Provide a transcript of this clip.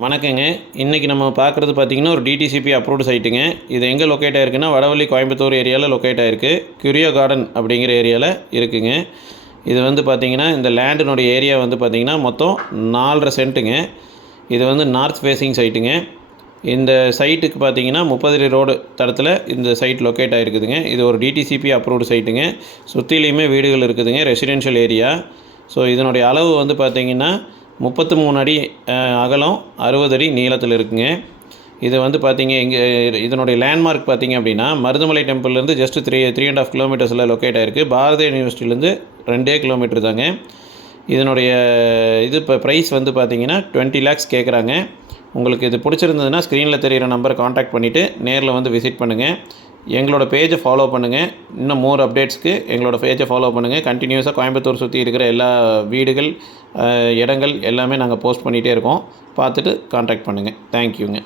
வணக்கங்க. இன்றைக்கி நம்ம பார்க்குறது பார்த்திங்கன்னா ஒரு டிடிசிபி அப்ரூவ்டு சைட்டுங்க. இது எங்கே லொக்கேட் ஆகிருக்குன்னா வடவள்ளி கோயம்புத்தூர் ஏரியாவில் லொக்கேட் ஆகிருக்கு. குரியோ கார்டன் அப்படிங்கிற ஏரியாவில் இருக்குங்க. இது வந்து பார்த்திங்கன்னா இந்த லேண்டினுடைய ஏரியா வந்து பார்த்திங்கன்னா மொத்தம் 4.5 சென்ட்டுங்க. இது வந்து நார்த் ஃபேஸிங் சைட்டுங்க. இந்த சைட்டுக்கு பார்த்திங்கன்னா 30 அடி ரோடு தடத்தில் இந்த சைட் லொக்கேட் ஆகிருக்குதுங்க. இது ஒரு டிடிசிபி அப்ரூவ்டு சைட்டுங்க. சுற்றிலையுமே வீடுகள் இருக்குதுங்க, ரெசிடென்ஷியல் ஏரியா. ஸோ இதனுடைய அளவு வந்து பார்த்திங்கன்னா 33 அடி அகலம், 60 அடி நீளத்தில் இருக்குங்க. இது வந்து பார்த்திங்க இதனுடைய லேண்ட்மார்க் பார்த்திங்க அப்படின்னா மருதமலை டெம்பிள்லேருந்து ஜஸ்ட் 3.5 கிலோமீட்டர்ஸில் லொக்கேட் ஆகிருக்கு. பாரதிய யூனிவர்சிட்டிலேருந்து 2 கிலோமீட்டர் தாங்க. இதனுடைய இப்போ ப்ரைஸ் வந்து பார்த்திங்கன்னா 20 lakhs கேட்குறாங்க. உங்களுக்கு இது பிடிச்சிருந்ததுன்னா ஸ்க்ரீனில் தெரிகிற நம்பரை காண்டாக்ட் பண்ணிவிட்டு நேரில் வந்து விசிட் பண்ணுங்கள். எங்களோட பேஜை ஃபாலோ பண்ணுங்கள். இன்னும் மோர் அப்டேட்ஸ்க்கு எங்களோட பேஜை ஃபாலோ பண்ணுங்கள். கண்டினியூஸாக கோயம்புத்தூர் சுற்றி இருக்கிற எல்லா வீடுகள், இடங்கள் எல்லாமே நாங்கள் போஸ்ட் பண்ணிகிட்டே இருக்கோம். பார்த்துட்டு காண்டாக்ட் பண்ணுங்கள். தேங்க்யூங்க.